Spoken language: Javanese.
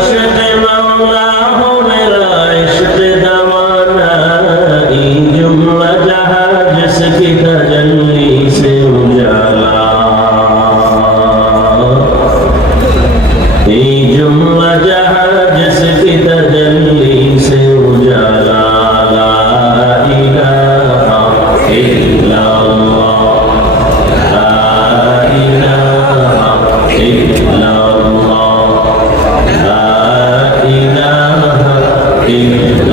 माम होमान जुम ज